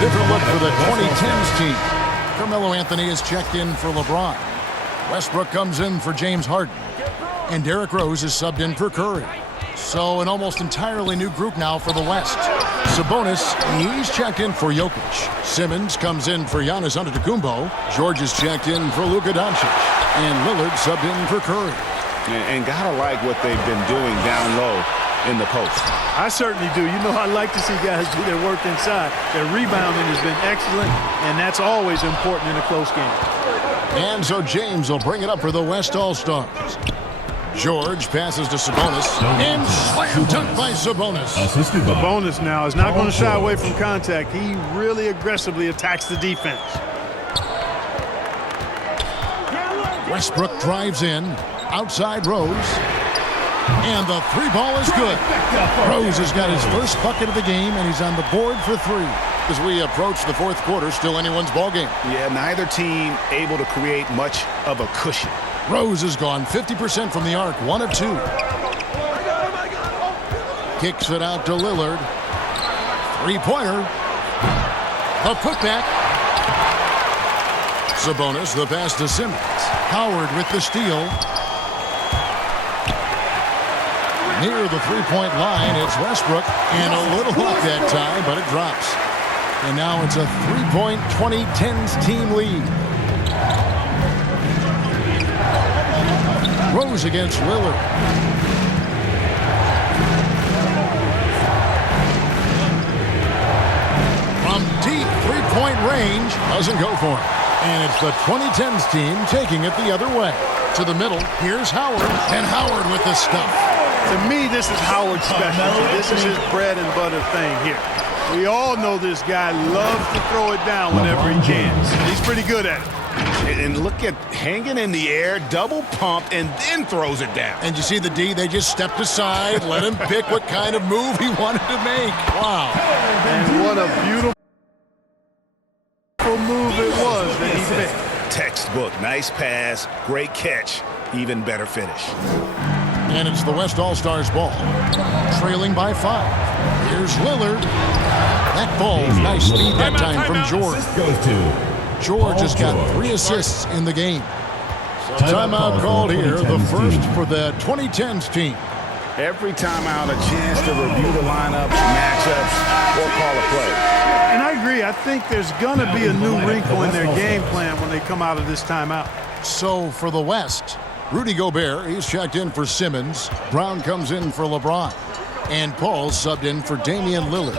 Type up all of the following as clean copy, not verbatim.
different look for the 2010s team. Carmelo Anthony is checked in for LeBron. Westbrook comes in for James Harden. And Derrick Rose is subbed in for Curry. So an almost entirely new group now for the West. Sabonis, he's checked in for Jokic. Simmons comes in for Giannis Antetokounmpo. George is checked in for Luka Doncic. And Lillard subbed in for Curry. And gotta like what they've been doing down low in the post. I certainly do. You know, I like to see guys do their work inside. Their rebounding has been excellent, and that's always important in a close game. And so James will bring it up for the West All-Stars. George passes to Sabonis, and slam dunk by Sabonis. Sabonis now is not going to shy away from contact. He really aggressively attacks the defense. Westbrook drives in, outside Rose, and the three ball is good. Rose has got his first bucket of the game, and he's on the board for three. As we approach the fourth quarter, still anyone's ball game. Yeah, neither team able to create much of a cushion. Rose has gone 50% from the arc, 1 of 2. Kicks it out to Lillard. Three-pointer. A putback. Sabonis, the pass to Simmons. Howard with the steal. Near the three-point line, it's Westbrook. And a little luck that time, but it drops. And now it's a three-point 2010s team lead. Rose against Lillard. From deep three-point range, doesn't go for it. And it's the 2010s team taking it the other way. To the middle, here's Howard, and Howard with the stuff. To me, this is Howard's specialty. This is his bread and butter thing here. We all know this guy loves to throw it down whenever he can. He's pretty good at it. And look at hanging in the air, double pump, and then throws it down. And you see the D, they just stepped aside, let him pick what kind of move he wanted to make. Wow. And what a beautiful move it was that he picked. Textbook, nice pass, great catch, even better finish. And it's the West All-Stars ball, trailing by 5. Here's Lillard. That ball, nice speed that time from George. George has got 3 assists in the game. Timeout called here, the first for the 2010s team. Every timeout, a chance to review the lineups, matchups, or call a play. And I agree. I think there's going to be a new wrinkle in their game plan when they come out of this timeout. So for the West, Rudy Gobert, he's checked in for Simmons. Brown comes in for LeBron. And Paul subbed in for Damian Lillard.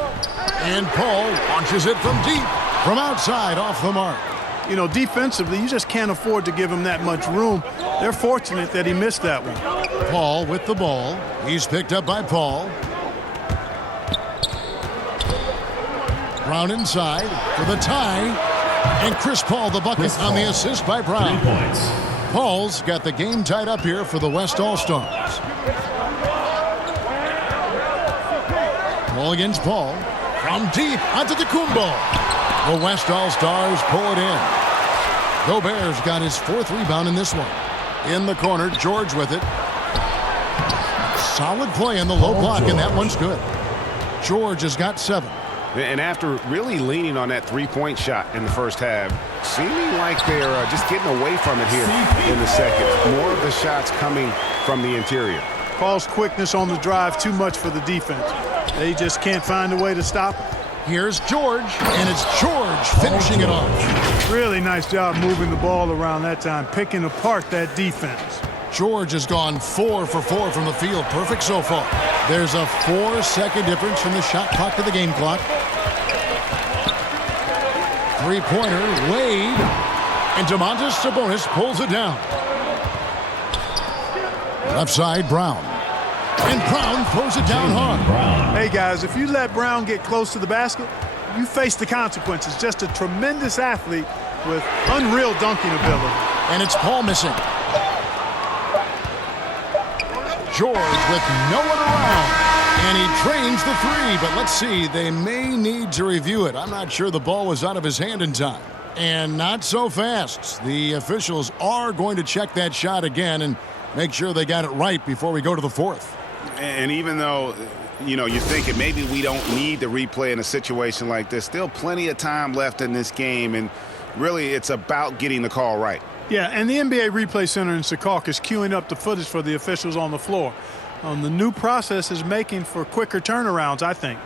And Paul launches it from deep, from outside, off the mark. You know, defensively, you just can't afford to give him that much room. They're fortunate that he missed that one. Paul with the ball. He's picked up by Paul. Brown inside for the tie. And Chris Paul the bucket on the assist by Brown. 3 points. Paul's got the game tied up here for the West All-Stars. Paul against Paul. From deep onto the Kumbo. The West All-Stars pull it in. Gobert's got his 4th rebound in this one. In the corner, George with it. Solid play in the low block, and that one's good. George has got 7. And after really leaning on that three-point shot in the first half, seeming like they're just getting away from it here in the second. More of the shots coming from the interior. Paul's quickness on the drive, too much for the defense. They just can't find a way to stop him. Here's George, and it's George finishing it off. Really nice job moving the ball around that time, picking apart that defense. George has gone 4 for 4 from the field. Perfect so far. There's a 4-second difference from the shot clock to the game clock. Three-pointer, Wade. And Domantas Sabonis pulls it down. Left side, Brown. And Brown throws it down hard. Hey, guys, if you let Brown get close to the basket, you face the consequences. Just a tremendous athlete with unreal dunking ability. And it's Paul missing. George with no one around. And he drains the 3, but let's see. They may need to review it. I'm not sure the ball was out of his hand in time. And not so fast. The officials are going to check that shot again and make sure they got it right before we go to the 4th. And even though You know, you're thinking maybe we don't need the replay in a situation like this. Still plenty of time left in this game, and really it's about getting the call right. Yeah, and the NBA Replay Center in Secaucus is queuing up the footage for the officials on the floor. The new process is making for quicker turnarounds, I think.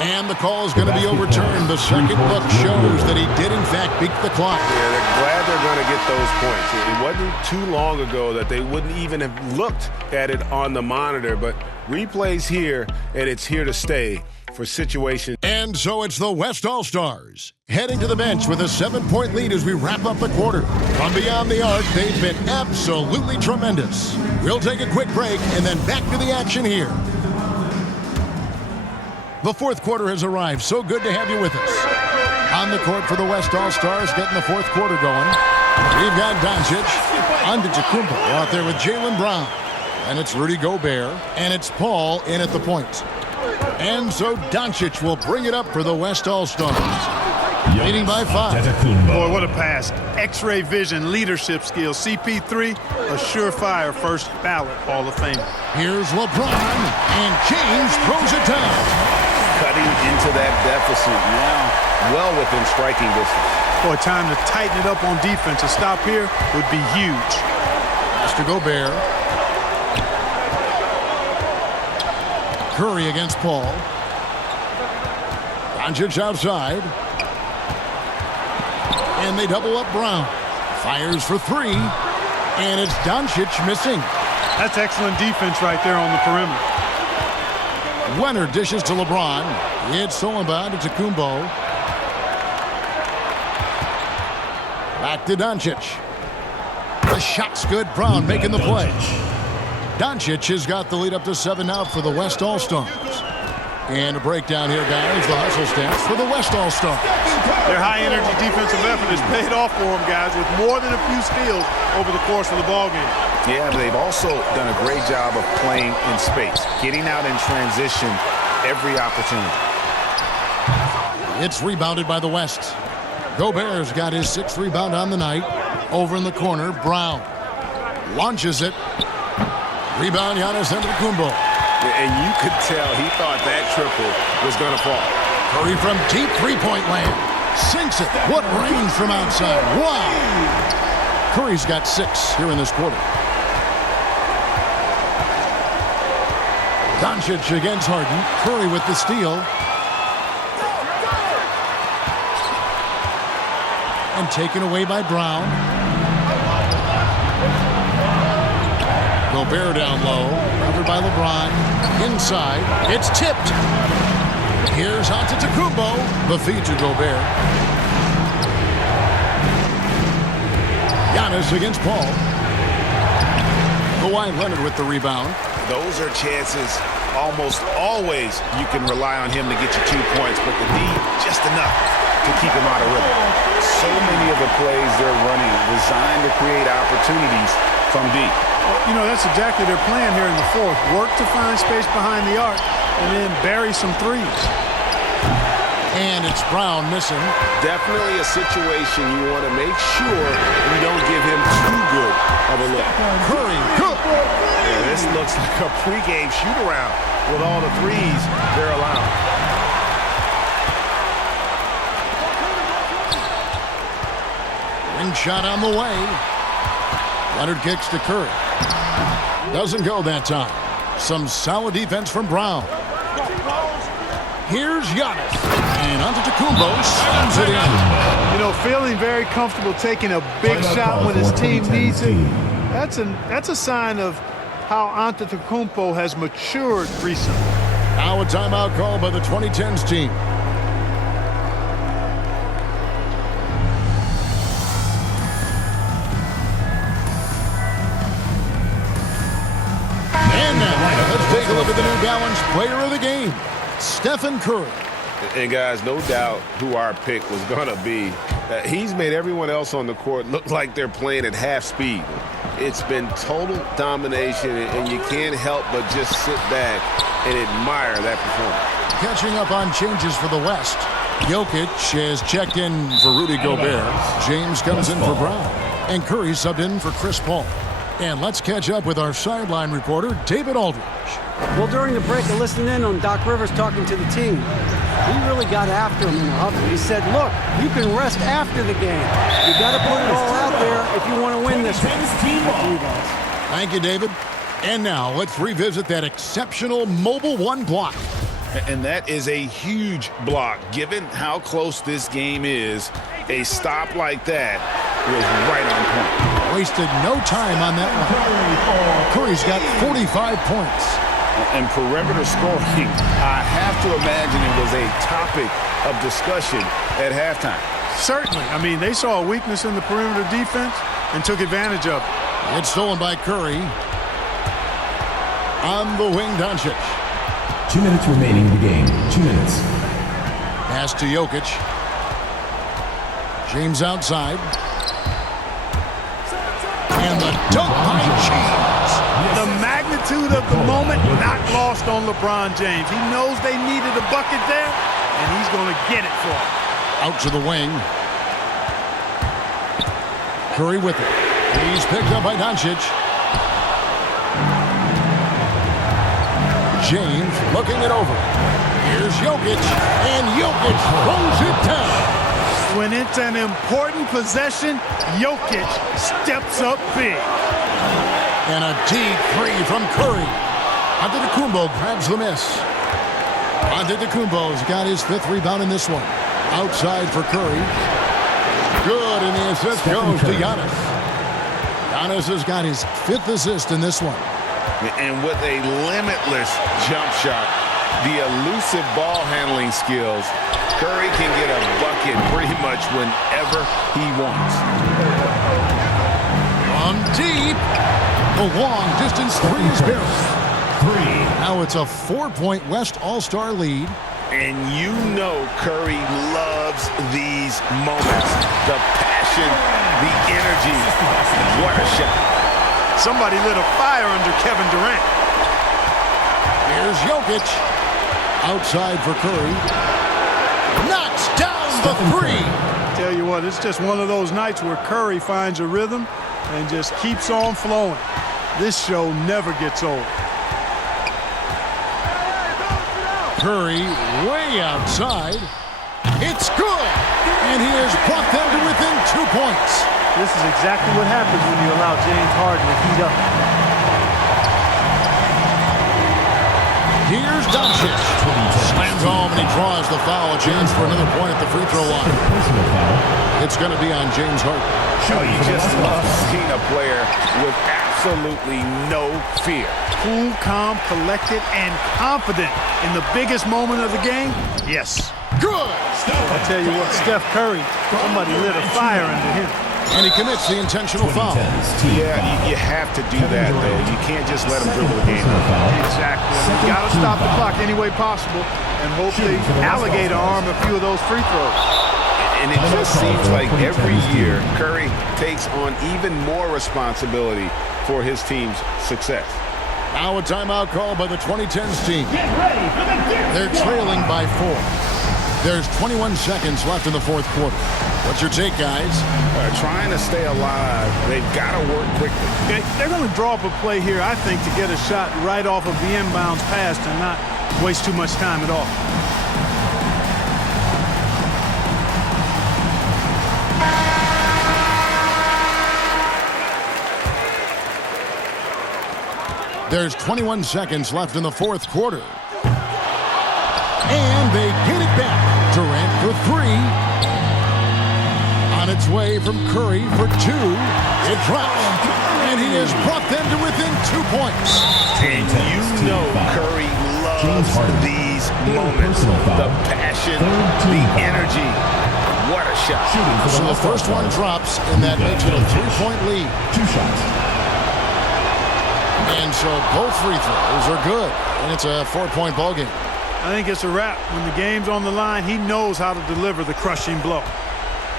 And the call is going to be overturned. The second look shows that he did, in fact, beat the clock. Yeah, they're glad they're going to get those points. It wasn't too long ago that they wouldn't even have looked at it on the monitor, but replay's here, and it's here to stay for situations. And so it's the West All-Stars heading to the bench with a 7-point lead as we wrap up the quarter. From beyond the arc, they've been absolutely tremendous. We'll take a quick break and then back to the action here. The fourth quarter has arrived. So good to have you with us. On the court for the West All-Stars, getting the fourth quarter going. We've got Doncic, Antetokounmpo out there with Jaylen Brown. And it's Rudy Gobert, and it's Paul in at the point. And so Doncic will bring it up for the West All-Stars. Leading by 5. Boy, what a pass. X-ray vision, leadership skills. CP3, a surefire first ballot Hall of Fame. Here's LeBron, and James throws it down. Cutting into that deficit now, well within striking distance. Boy, time to tighten it up on defense. A stop here would be huge. Mr. Gobert. Curry against Paul. Doncic outside. And they double up Brown. Fires for 3. And it's Doncic missing. That's excellent defense right there on the perimeter. Leonard dishes to LeBron. It's Solomon to Kumbo. Back to Doncic. The shot's good. Brown making the play. Doncic has got the lead up to 7 now for the West All-Stars. And a breakdown here, guys. The hustle stats for the West All-Stars. Their high-energy defensive effort has paid off for them, guys, with more than a few steals over the course of the ballgame. Yeah, they've also done a great job of playing in space, getting out in transition every opportunity. It's rebounded by the West. Gobert's got his 6th rebound on the night. Over in the corner, Brown launches it. Rebound, Giannis Antetokounmpo. And you could tell he thought that triple was going to fall. Curry from deep three-point land. Sinks it. What range from outside. Wow. Curry's got 6 here in this quarter. Doncic against Harden. Curry with the steal. And taken away by Brown. Gobert down low. Covered by LeBron. Inside. It's tipped. Here's Antetokounmpo. The feed to Gobert. Giannis against Paul. Kawhi Leonard with the rebound. Those are chances almost always you can rely on him to get you 2 points, but the D just enough to keep him out of rhythm. So many of the plays they're running designed to create opportunities from deep. You know, that's exactly their plan here in the fourth. Work to find space behind the arc and then bury some threes. And it's Brown missing. Definitely a situation you want to make sure you don't give him too good of a look. Curry, good. Yeah, this looks like a pregame shoot-around with all the threes they're allowing. Ring shot on the way. Leonard kicks to Curry. Doesn't go that time. Some solid defense from Brown. Here's Giannis. And Antetokounmpo slams it in. You know, feeling very comfortable taking a big shot when his team needs it. That's a sign of how Antetokounmpo has matured recently. Now a timeout called by the 2010s team. And now, let's take a look at the New Balance player of the game, Stephen Curry. And guys, no doubt who our pick was going to be. He's made everyone else on the court look like they're playing at half speed. It's been total domination, and you can't help but just sit back and admire that performance. Catching up on changes for the West. Jokic has checked in for Rudy Gobert. James comes in for Brown. And Curry subbed in for Chris Paul. And let's catch up with our sideline reporter, David Aldridge. Well, during the break, I listened in on Doc Rivers talking to the team. He really got after him in the huddle. He said, look, you can rest after the game. You got to put it all out there if you want to win this one. Back to you guys. Thank you, David. And now let's revisit that exceptional Mobile One block. And that is a huge block. Given how close this game is, a stop like that was right on point. Wasted no time on that one. Curry's got 45 points. And perimeter scoring, I have to imagine it was a topic of discussion at halftime. Certainly. I mean, they saw a weakness in the perimeter defense and took advantage of it. It's stolen by Curry. On the wing, Doncic. 2 minutes remaining in the game. 2 minutes. Pass to Jokic. James outside. And the dunk by James. The magnitude of the moment not lost on LeBron James. He knows they needed a bucket there, and he's going to get it for him. Out to the wing. Curry with it. He's picked up by Doncic. James looking it over. Here's Jokic, and Jokic throws it down. When it's an important possession, Jokic steps up big. And a deep three from Curry. Antetokounmpo grabs the miss. Antetokounmpo's got his 5th rebound in this one. Outside for Curry. Good, and the assist goes to Giannis. Giannis has got his 5th assist in this one. And with a limitless jump shot, the elusive ball handling skills, Curry can get a bucket pretty much whenever he wants. From deep. The long distance three is buried. Now it's a 4-point West All-Star lead. And you know Curry loves these moments. The passion, the energy. What a shot. Somebody lit a fire under Kevin Durant. Here's Jokic. Outside for Curry. Knocks down the three. Tell you what, it's just one of those nights where Curry finds a rhythm and just keeps on flowing. This show never gets old. Curry way outside. It's good. And he has brought them to within 2 points. This is exactly what happens when you allow James Harden to heat up. Here's Doncic. Slams home and he draws the foul. A chance for another point at the free throw line. It's going to be on James Harden. Oh, you just love seeing a player with absolutely no fear. Cool, calm, collected, and confident in the biggest moment of the game. Yes. Good. I'll tell you what, Steph Curry, somebody lit a fire under him. And he commits the intentional foul. Yeah, you have to do that, though. You can't just let him dribble the game. Exactly. You got to stop the clock any way possible and hope they alligator arm a few of those free throws. And it just seems like every year Curry takes on even more responsibility for his team's success. Now a timeout called by the 2010s team. They're trailing by 4. There's 21 seconds left in the 4th quarter. What's your take, guys? Trying to stay alive, they've got to work quickly. They're going to draw up a play here, I think, to get a shot right off of the inbounds pass and not waste too much time at all. There's 21 seconds left in the 4th quarter. And they get it back. Durant for 3. On its way from Curry for 2. It drops. And he has brought them to within 2 points. And you know Curry loves these moments. The passion, the energy. What a shot. So the first one drops, and that makes it a 3-point lead. 2 shots. And so both free throws are good. And it's a 4-point ball game. I think it's a wrap. When the game's on the line, he knows how to deliver the crushing blow.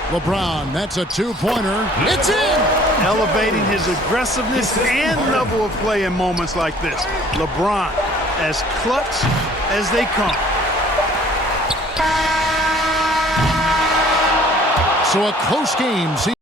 LeBron, that's a 2-pointer. It's in! Elevating his aggressiveness and level of play in moments like this. LeBron, as clutch as they come. So a close game.